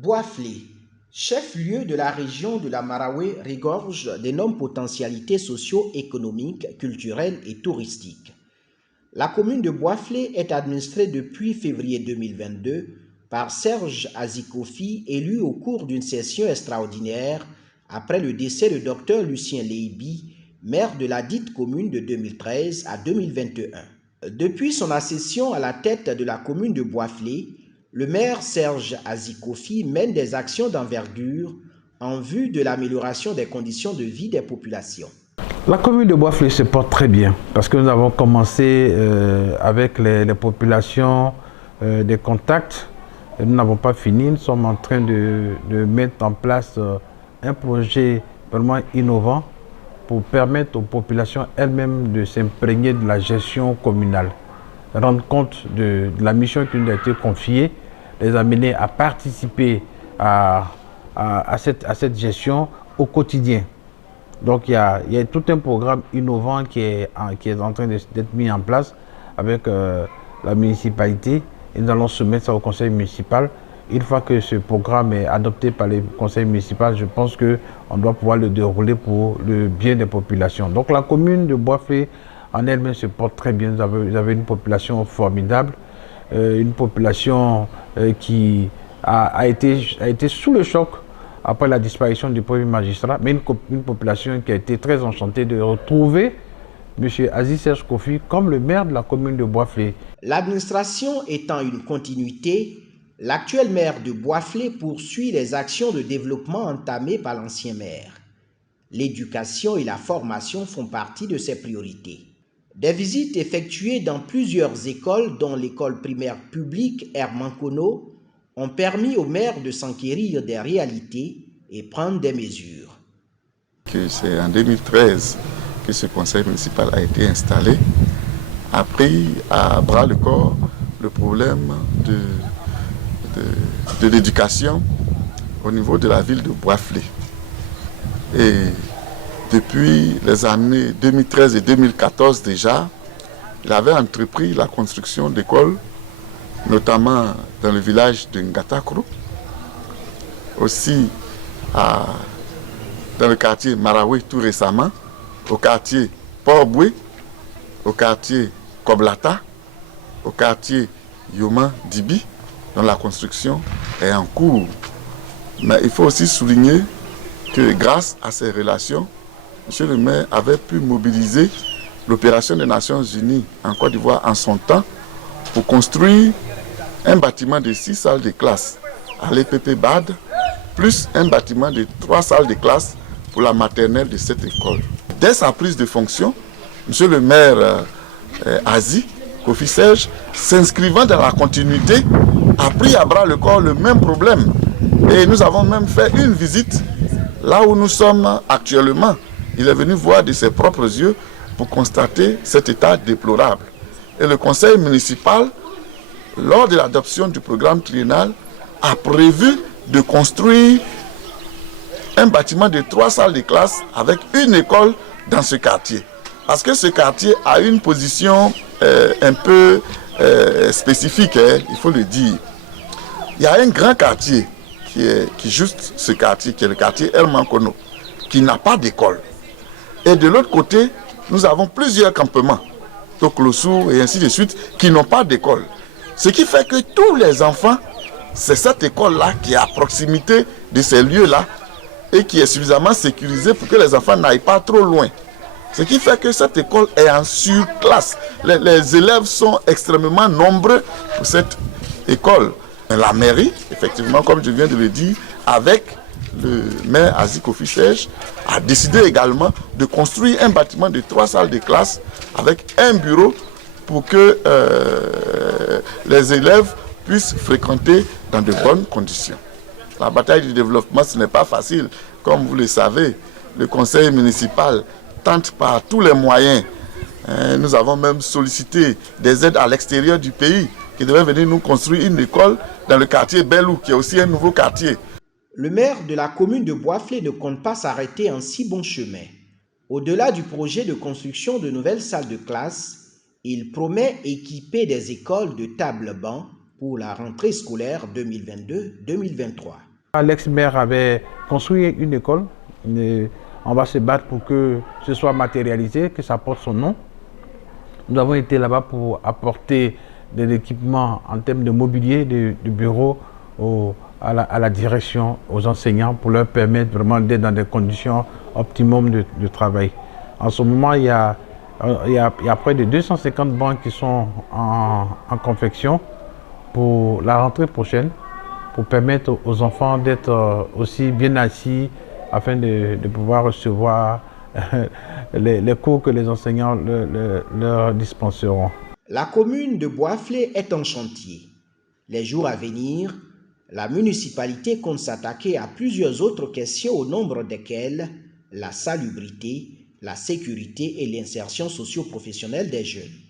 Boisflé, chef-lieu de la région de la Marawe, regorge d'énormes potentialités socio-économiques, culturelles et touristiques. La commune de Boisflé est administrée depuis février 2022 par Serge Azikofi, élu au cours d'une session extraordinaire après le décès de Dr Lucien Leibi, maire de la dite commune de 2013 à 2021. Depuis son accession à la tête de la commune de Boisflé, le maire Serge Azikofi mène des actions d'envergure en vue de l'amélioration des conditions de vie des populations. La commune de Boisflé se porte très bien parce que nous avons commencé avec les populations des contacts. Nous n'avons pas fini, nous sommes en train de mettre en place un projet vraiment innovant pour permettre aux populations elles-mêmes de s'imprégner de la gestion communale, rendre compte de la mission qui nous a été confiée, les amener à participer à cette gestion au quotidien. Donc il y a tout un programme innovant qui est en train d'être mis en place avec la municipalité et nous allons soumettre ça au conseil municipal. Une fois que ce programme est adopté par les conseils municipaux, je pense qu'on doit pouvoir le dérouler pour le bien des populations. Donc la commune de Boisflé en elle-même se porte très bien. Vous avez une population formidable, une population qui a été sous le choc après la disparition du premier magistrat, mais une population qui a été très enchantée de retrouver M. Aziz Serge Kofi comme le maire de la commune de Boisflé. L'administration étant une continuité, l'actuel maire de Boisflé poursuit les actions de développement entamées par l'ancien maire. L'éducation et la formation font partie de ses priorités. Des visites effectuées dans plusieurs écoles, dont l'école primaire publique Herman Kono, ont permis au maire de s'enquérir des réalités et prendre des mesures. C'est en 2013 que ce conseil municipal a été installé, a pris à bras le corps le problème de l'éducation au niveau de la ville de Boisflé. Et depuis les années 2013 et 2014 déjà, il avait entrepris la construction d'écoles, notamment dans le village de Ngatakro, aussi dans le quartier Marawe tout récemment, au quartier Port-Boué, au quartier Koblata, au quartier Yoma Dibi, dont la construction est en cours. Mais il faut aussi souligner que grâce à ces relations, M. le maire avait pu mobiliser l'opération des Nations Unies en Côte d'Ivoire en son temps pour construire un bâtiment de 6 salles de classe à l'EPP BAD, plus un bâtiment de 3 salles de classe pour la maternelle de cette école. Dès sa prise de fonction, M. le maire Aziz Kofi Serge, s'inscrivant dans la continuité, a pris à bras le corps le même problème. Et nous avons même fait une visite là où nous sommes actuellement. Il est venu voir de ses propres yeux pour constater cet état déplorable. Et le conseil municipal, lors de l'adoption du programme triennal, a prévu de construire un bâtiment de 3 salles de classe avec une école dans ce quartier. Parce que ce quartier a une position un peu spécifique, il faut le dire. Il y a un grand quartier qui juste ce quartier, qui est le quartier Herman Kono, qui n'a pas d'école. Et de l'autre côté, nous avons plusieurs campements, Toklossou et ainsi de suite, qui n'ont pas d'école. Ce qui fait que tous les enfants, c'est cette école-là qui est à proximité de ces lieux-là et qui est suffisamment sécurisée pour que les enfants n'aillent pas trop loin. Ce qui fait que cette école est en surclasse. Les élèves sont extrêmement nombreux pour cette école. La mairie, effectivement, comme je viens de le dire, avec le maire Aziz Kofi Serge, a décidé également de construire un bâtiment de 3 salles de classe avec un bureau pour que les élèves puissent fréquenter dans de bonnes conditions. La bataille du développement, ce n'est pas facile. Comme vous le savez, le conseil municipal tente par tous les moyens. Nous avons même sollicité des aides à l'extérieur du pays qui devaient venir nous construire une école dans le quartier Belou, qui est aussi un nouveau quartier. Le maire de la commune de Boisflé ne compte pas s'arrêter en si bon chemin. Au-delà du projet de construction de nouvelles salles de classe, il promet équiper des écoles de table-bancs pour la rentrée scolaire 2022-2023. L'ex-maire avait construit une école. On va se battre pour que ce soit matérialisé, que ça porte son nom. Nous avons été là-bas pour apporter des équipements en termes de mobilier, de bureaux à la direction, aux enseignants, pour leur permettre vraiment d'être dans des conditions optimum de travail. En ce moment, il y a près de 250 bancs qui sont en confection pour la rentrée prochaine, pour permettre aux enfants d'être aussi bien assis afin de pouvoir recevoir les cours que les enseignants leur dispenseront. La commune de Boisflé est en chantier. Les jours à venir, la municipalité compte s'attaquer à plusieurs autres questions au nombre desquelles la salubrité, la sécurité et l'insertion socio-professionnelle des jeunes.